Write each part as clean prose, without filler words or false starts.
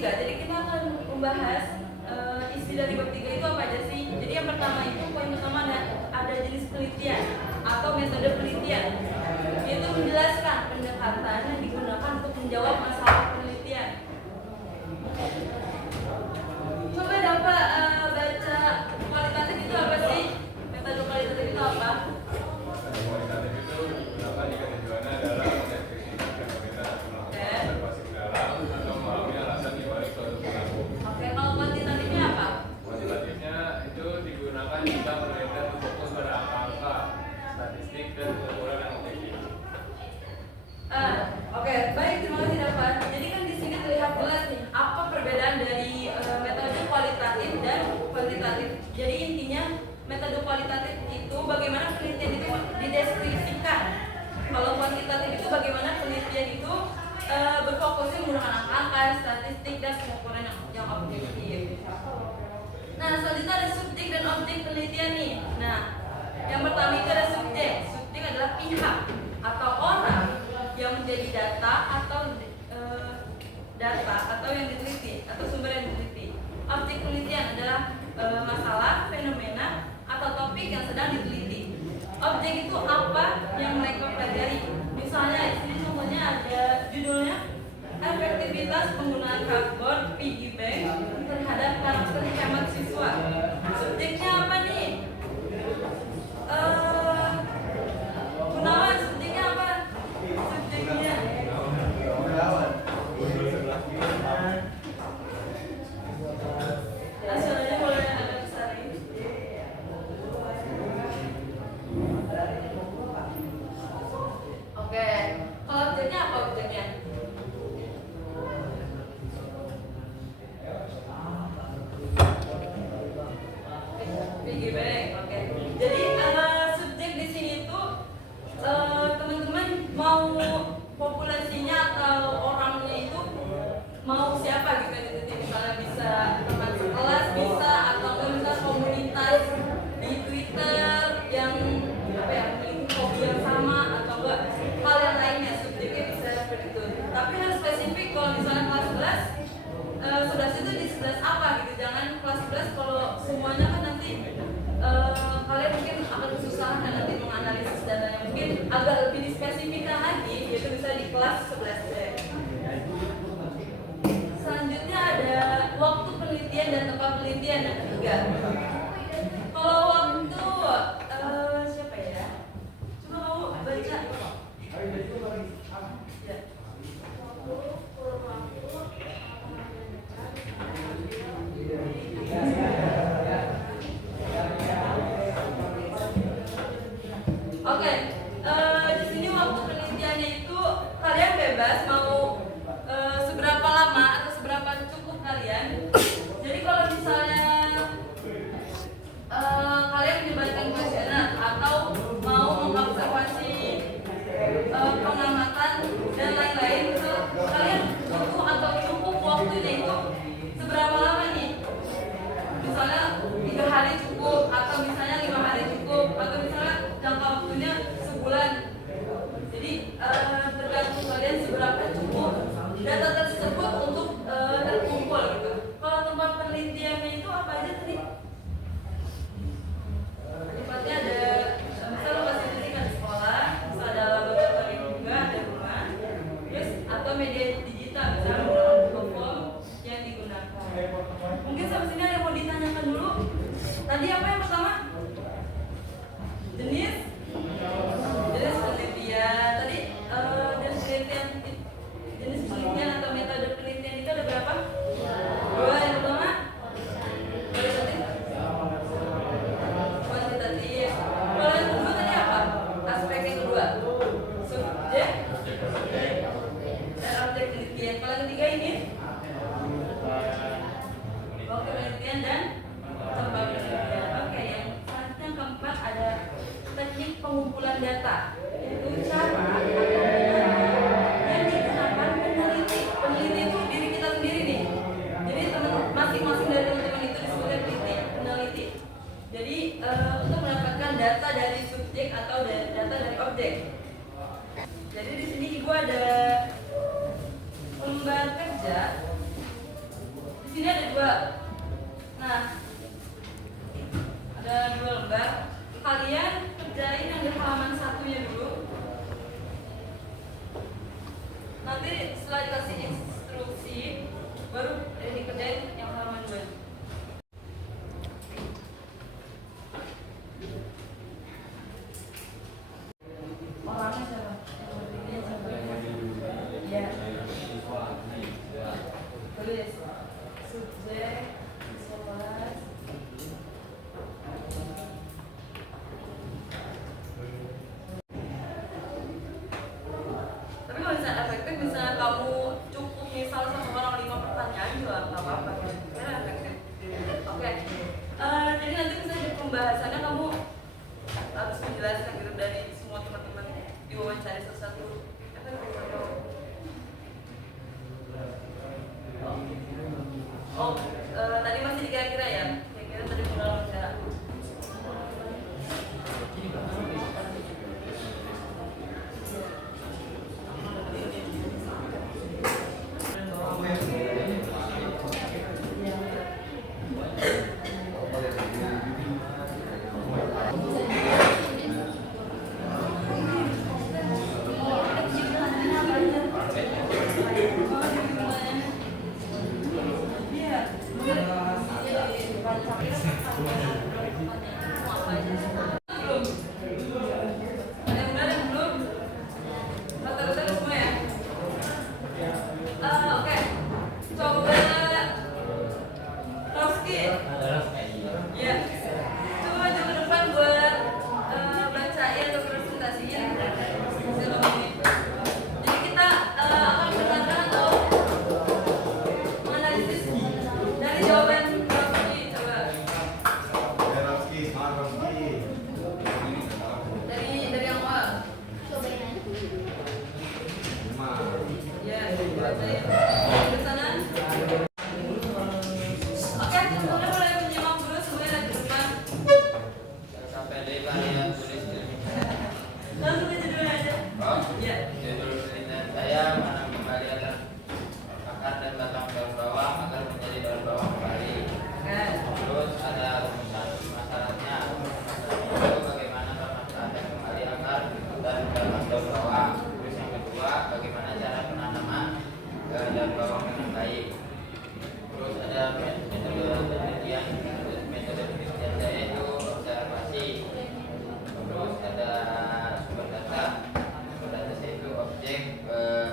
3. Jadi kita akan membahas isi dari bab 3 itu apa aja sih. Jadi yang pertama itu, poin pertama ada jenis penelitian atau metode penelitian. Yaitu menjelaskan pendekatan yang digunakan untuk menjawab masalah penelitian. Coba dapat baca kualitatif itu apa sih? Metode kualitatif itu apa? Kualitatif itu digunakan jika tujuannya adalah mendeskripsikan kualitas observasi dalam atau memahami alasan dibalik suatu perilaku. Oke, kalau kuantitatifnya apa? Kuantitatifnya itu digunakan jika penelitian berfokus pada angka-angka, statistik, dan pengukuran yang objektif. Oke, baik, terima kasih dapat. Jadi kan di sini terlihat jelas nih apa perbedaan dari metode kualitatif dan kuantitatif. Jadi intinya metode kualitatif itu bagaimana penelitian itu dideskripsikan. Kalau kuantitatif itu bagaimana penelitian itu berfokusnya menggunakan angka-angka, statistik, dan pengukuran yang objektif. Nah, selanjutnya ada subjek dan objek penelitian nih. Nah, yang pertama itu ada subjek. Subjek adalah pihak atau orang yang menjadi data atau yang diteliti atau sumber yang diteliti. Objek penelitian adalah masalah, fenomena, atau topik yang sedang diteliti. Objek itu apa yang mereka pelajari. Misalnya di sini contohnya ada judulnya efektivitas penggunaan cardboard piggy bank terhadap karakter hemat siswa. Subjeknya apa nih? Gunawan, subjeknya apa? Subjeknya nasionalnya boleh agak besar. Oke, kalau objeknya apa objeknya? Piggy bank, oke. Jadi subjek di sini tuh teman-teman mau populasinya atau orangnya itu mau siapa gitu gitu. Misalnya bisa teman sekelas bisa atau bisa komunitas di Twitter yang apa ya memiliki hobi yang sama atau enggak hal yang lainnya, subjeknya bisa seperti itu. Tapi harus spesifik. Kalau misalnya kelas 11 itu di 11 apa gitu, jangan kelas 11 kalau semuanya kan nanti kalian mungkin akan kesusahan dan nanti menganalisis datanya. Mungkin agak lebih dispesifikkan lagi, yaitu bisa di kelas 11C. Selanjutnya ada waktu penelitian dan tempat penelitian yang ketiga. Kalau waktu siapa ya? Coba kamu baca. Ya. Oke, di sini waktu penelitiannya itu kalian bebas mau seberapa lama atau seberapa cukup kalian. Jadi kalau misalnya kalian menyebarkan kuesioner atau mau mengobservasi pengamatan dan lain-lain, kalian butuh atau cukup waktunya itu seberapa lama nih? Misalnya 3 hari cukup, atau misalnya 5 hari cukup, atau misalnya jangka waktunya sebulan. Jadi tergantung kalian seberapa cukup data tersebut untuk terkumpul gitu. Kalau tempat penelitiannya itu apa aja tadi? Tempatnya ada misal lokasi fisik ada sekolah, bisa ada laboratorium juga, ada rumah, terus atau media digital misalnya Google Form yang digunakan. Mungkin sampai sini ada yang mau ditanyakan dulu. Tadi apa yang pertama? Jenis penelitian. Tadi jenis penelitian atau metode penelitian itu ada berapa? 2. Yang pertama kuantitatif. Kalau yang kedua tadi apa? Aspek yang kedua subjek dan objek setelah dikasih instruksi baru dikerjain yang halaman 2. Orangnya siapa? Yang berdiri siapa? Ya. Tulis subjek kelas. Tapi kalau misalnya efektif, misalnya kamu cukup misal sama orang 5 pertanyaan juga nggak apa-apa kan? Karena efektif. Oke. Jadi nanti misalnya di pembahasannya kamu harus menjelaskan gitu dari semua teman-teman diwawancara satu-satu. Efektif atau? Oh, tadi masih dikira-kira ya? Kira-kira tadi modal wawancara.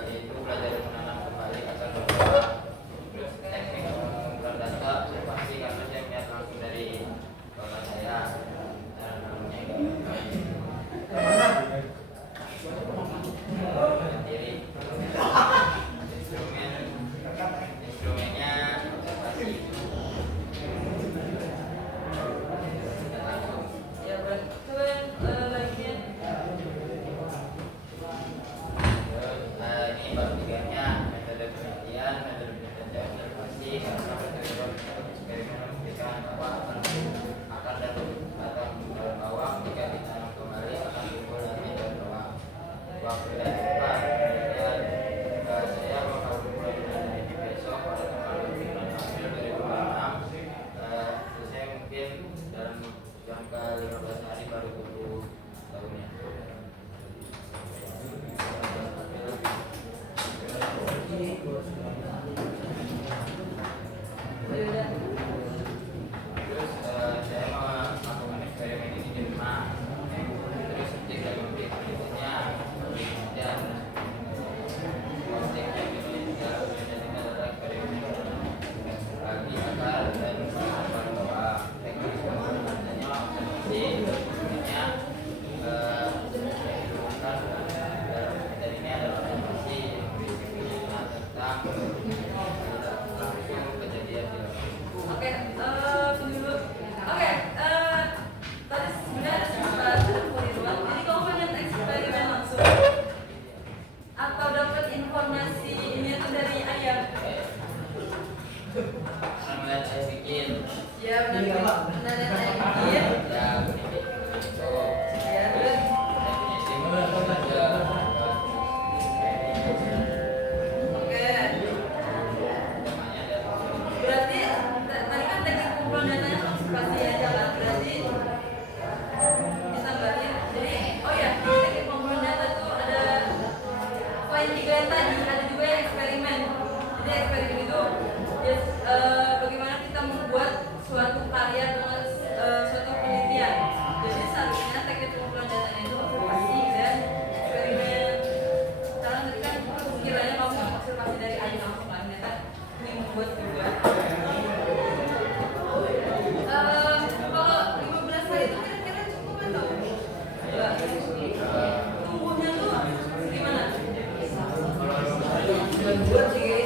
Yaitu buat sih